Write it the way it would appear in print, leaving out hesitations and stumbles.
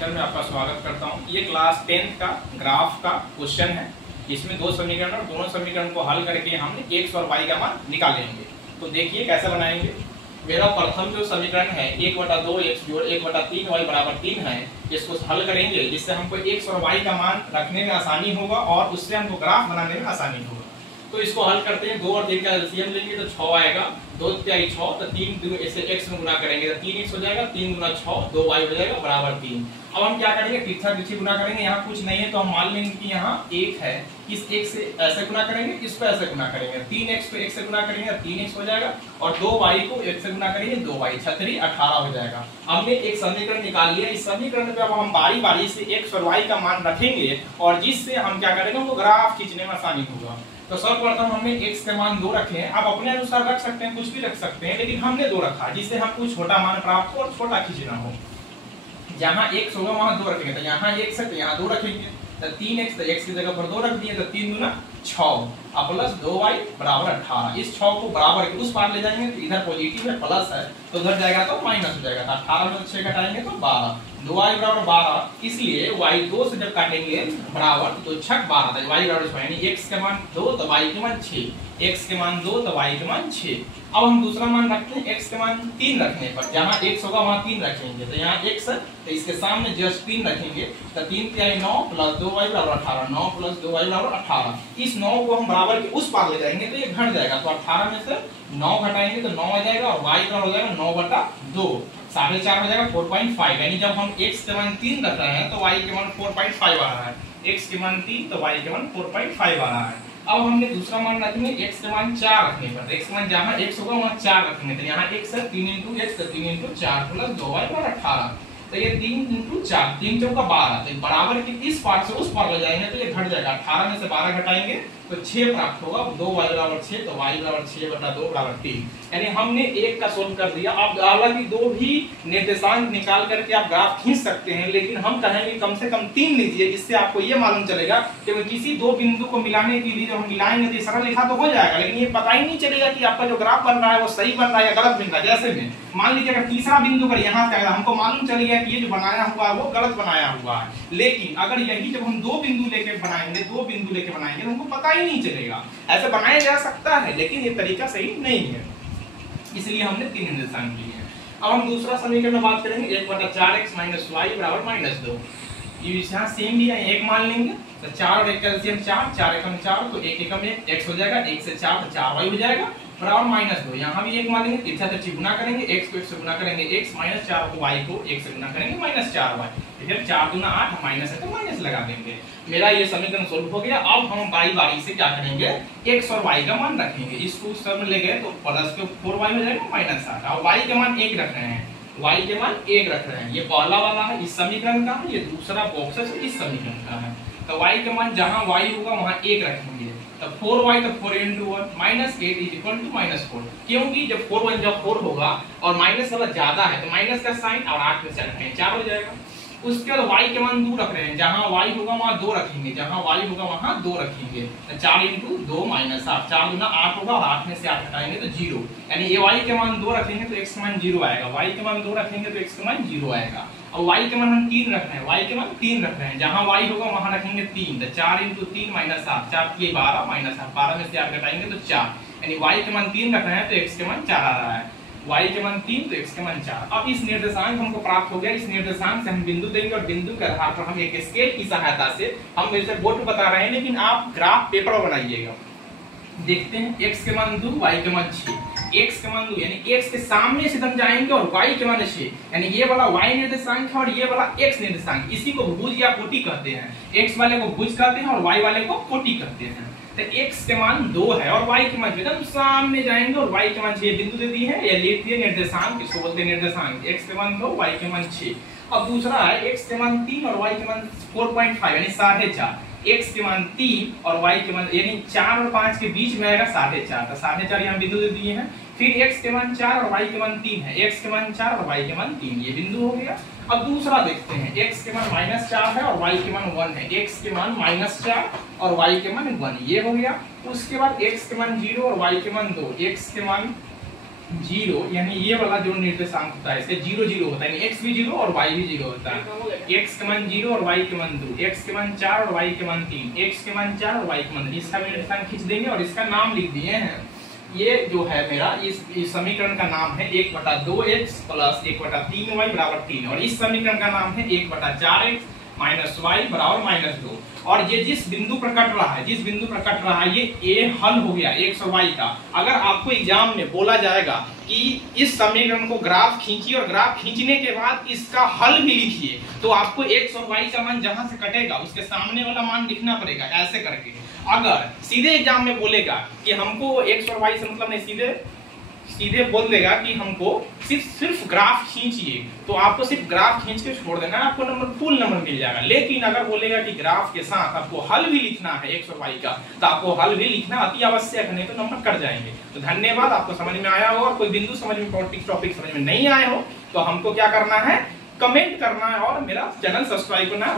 Centre में आपका स्वागत करता हूं। ये क्लास 10th का ग्राफ का क्वेश्चन है। इसमें दो समीकरण और दोनों समीकरण को हल करके हमने x और y का मान निकालेंगे। तो देखिए कैसे बनाएंगे। मेरा प्रथम जो समीकरण है 1/2x जोड़ 1/3y बराबर 3 है। इसको हल करेंगे जिससे हमको x और y का मान रखने में आसानी होगा और उससे हमको ग्राफ बनाने में आसानी होगा। तो इसको हल करते हैं। 2 और 3 का एलसीएम लेंगे तो 6 आएगा। 2 3 6 तो 3 ऐसे x में गुना करेंगे तो 3x हो जाएगा। 3 गुना 6 2y हो जाएगा बराबर 3। अब हम क्या करेंगे, पीछा पीछे गुना करेंगे। यहाँ कुछ नहीं है तो हम मान लेंगे कि यहाँ 1 है। इस 1 से ऐसे गुना करेंगे, इस पर ऐसे गुना करेंगे। 3x को 1 से गुना करेंगे 3x हो जाएगा और 2y को 1 से गुना करेंगे 2y 6 18 हो जाएगा। हमने एक समीकरण निकाल लिया। इस समीकरण पे अब हम बारी बारी से x और y का मान रखेंगे और जिससे हम क्या करेंगे, वो ग्राफ खींचने में आसानी होगा। तो सर्वप्रथम हमने x के मान 2 रखे हैं। आप अपने अनुसार रख सकते हैं, कुछ भी रख सकते हैं, लेकिन हमने 2 रखा जिससे हमको छोटा मान प्राप्त हो और छोटा खींचना हो। जहां x होगा वहां 2 रखेंगे तो यहाँ x है तो यहाँ 2 रखेंगे। तो 3x तो x की जगह पर 2 रख दिए तो 3 गुना 6 और प्लस 2y बराबर 18। इस 6 को बराबर के उस पार ले जाएंगे तो इधर पॉजिटिव है प्लस है तो उधर जाएगा तो माइनस हो जाएगा। तो 18 में 6 घटाएंगे तो 12। 2y बराबर 12, इसलिए y 2 से जब काटेंगे बराबर तो 6 12 तो y बराबर 6 यानी x के मान 2 तो y के मान 6। x के मान 2 तो y के मान 6। अब हम दूसरा मान रखते हैं x के मान 3 रखने पर। जहां x होगा वहां 3 रखेंगे तो यहाँ x है तो इसके सामने जस्ट 3 रखेंगे तो 3 3 9 प्लस 2y बराबर 18। 9 प्लस 2y बराबर 18। इस 9 को हम बराबर के उस पार ले जाएंगे तो ये घट जाएगा। तो 18 में से 9 घटाएंगे तो 9 आ जाएगा और y बराबर हो जाएगा 9/2 4.5 हो जाएगा 4.5। यानी जब हम x के मान 3 रख रहे हैं तो y के मान 4.5 आ रहा है। x के मान 3 तो y के मान 4.5 आ रहा है। अब हमने दूसरा मान रखेंगे x के मान 4 रखने पर। x के मान जहां x होगा वहां 4 रखेंगे तो यहाँ x है 3 × x तो 3 × 4 प्लस 2y बराबर 18। तो ये 3 × 4 3 चौका 12 तो बराबर के इस पार से उस पार ले जाएंगे तो ये घट जाएगा। 18 में से 12 घटाएंगे तो 6 प्राप्त होगा। 2y बराबर 6 तो y बराबर 6/2 बराबर 3। यानी हमने एक का सोल्व कर दिया। अब हालांकि 2 भी निर्देशांक निकाल करके आप ग्राफ खींच सकते हैं, लेकिन हम कहेंगे कम से कम 3 लीजिए जिससे आपको ये मालूम चलेगा कि किसी 2 बिंदु को मिलाने के लिए जब हम मिलाएंगे तो सरल रेखा तो हो जाएगा, लेकिन ये पता ही नहीं चलेगा कि आपका जो ग्राफ बन रहा है वो सही बन रहा है या गलत बन रहा है। जैसे में मान लीजिए अगर तीसरा बिंदु पर यहाँ से आएगा, हमको मालूम चल गया कि ये जो बनाया हुआ है वो गलत बनाया हुआ है। लेकिन अगर यही जब हम 2 बिंदु लेके बनाएंगे तो हमको पता ही नहीं चलेगा। ऐसे बनाया जा सकता है लेकिन ये तरीका सही नहीं है, इसलिए हमने 3 निर्देशांक लिए हैं। अब हम दूसरा समीकरण में बात करेंगे 1/4x - y बराबर -2। ये यहाँ सेम भी है, 1 मान लेंगे तो 4 और 1 का एलसीएम 4 4 एकम 4 तो 1 एकम 1 x हो जाएगा। 1 से 4 तो 4y हो जाएगा बराबर -2। यहाँ भी 1 मान लेंगे, तिरछा तिरछी गुना करेंगे, x को 1 से गुना करेंगे x -4 को y को 1 से गुना करेंगे -4y। फिर 4 दूना 8 माइनस है तो माइनस लगा देंगे। मेरा ये समीकरण सोल्व हो गया। अब हम बारी बारी से क्या करेंगे, x और y का मान रखेंगे। इसको सब में ले गए तो प्लस के 4y हो जाएगा -8 और y के मान 1 रख रहे हैं। y के मान 1 रख रहे हैं। ये पहला वाला है इस समीकरण का है, ये दूसरा बॉक्स है इस समीकरण का है। तो y के मान जहां y होगा वहां 1 रखेंगे तो 4y तो 4 × 1 -8 = -4। क्योंकि जब 4 होगा और माइनस वाला ज्यादा है तो माइनस का साइन और 8 में से रखेंगे 4 हो जाएगा। उसके बाद y के मान 2 रख रहे हैं। जहां y होगा वहां 2 रखेंगे, जहां y होगा वहां 2 रखेंगे तो 4 × 2 -8 4 दूना 8 होगा और 8 में से 8 हटाएंगे तो 0। यानी ये y के मान 2 रखेंगे तो x के मान 0 आएगा। y के मान 2 रखेंगे तो x के मान 0 आएगा। और y के मान हम 3 रख रहे हैं। y के मान 3 रख रहे हैं। जहां y होगा वहां रखेंगे 3 तो 4 × 3 -8 4 3 12 -8 12 में से 8 घटाएंगे तो 4। यानी y के मान 3 रख रहे हैं तो x के मान 4 आ रहा है। y के मान 3 तो x के मान 4। अब इस निर्देशांक हमको प्राप्त हो गया। इस निर्देशांक से हम बिंदु देंगे और बिंदु के आधार पर हम एक स्केल की सहायता से हम वैसे बोर्ड पर बता रहे हैं, लेकिन आप ग्राफ पेपर पर बनाइएगा। देखते हैं x के मान 2 y के मान 6। x के मान 2 यानी x के सामने से हम जाएंगे और y के मान 6 यानी ये वाला y निर्देशांक है और ये वाला x निर्देशांक। इसी को भुज या कोटि कहते हैं। x वाले को भुज कहते हैं और y वाले को कोटि कहते हैं। तो x के मान 2 है और y के मान एकदम सामने जाएंगे और y के मान 6 बिंदु दे दी है। ये लिखिए निर्देशांक, इसको बोलते हैं निर्देशांक। x के मान 2 y के मान 6। अब दूसरा है x के मान 3 और y के मान 4.5 यानी 4.5। x के मान 3 और y के मान यानी 4 और 5 के बीच में आएगा 4.5 तो 4.5 यहाँ बिंदु दे दिए हैं। फिर x के मान 4 और y के मान 3 है। x के मान 4 और y के मान 3 ये बिंदु हो गया। अब दूसरा देखते हैं x के मान -4 है और y के मान 1 है। x के मान -4 और y के मान 1 ये हो गया। उसके बाद x के मान 0 और y के मान 2। x के मान जीरो यानी ये वाला जो निर्देशांक होता है इससे 0 0 होता है, यानी x भी 0 और y भी 0 होता है। x के मान 0 और y के मान 2, x के मान 4 और y के मान 3, x के मान 4 और y के मान 3। इसका निर्देशांक खींच देंगे और इसका नाम लिख दिए हैं। ये जो है मेरा इस समीकरण का नाम है 1/2x प्लस 1/3y बराबर 3, और इस समीकरण का नाम है 1/4x माइनस y बराबर -2। और ये जिस बिंदु पर कट रहा है ये a हल हो गया x और y का। अगर आपको एग्जाम में बोला जाएगा कि इस समीकरण को ग्राफ खींचिए और ग्राफ खींचने के बाद इसका हल भी लिखिए, तो आपको x और y का मान जहां से कटेगा उसके सामने वाला मान लिखना पड़ेगा ऐसे करके। अगर सीधे एग्जाम में बोलेगा कि हमको x और y से मतलब नहीं, सीधे बोल देगा कि हमको सिर्फ ग्राफ खींचिए, तो आपको सिर्फ ग्राफ खींच के छोड़ देना, आपको नंबर फुल नंबर मिल जाएगा। लेकिन अगर बोलेगा कि ग्राफ के साथ आपको हल भी लिखना है x और y का, तो आपको हल भी लिखना अति आवश्यक है, नहीं तो नंबर कट जाएंगे। तो धन्यवाद, आपको समझ में आया हो। और कोई बिंदु समझ में, टॉपिक समझ में नहीं आए हो तो हमको क्या करना है, कमेंट करना है और मेरा चैनल सब्सक्राइब करना है।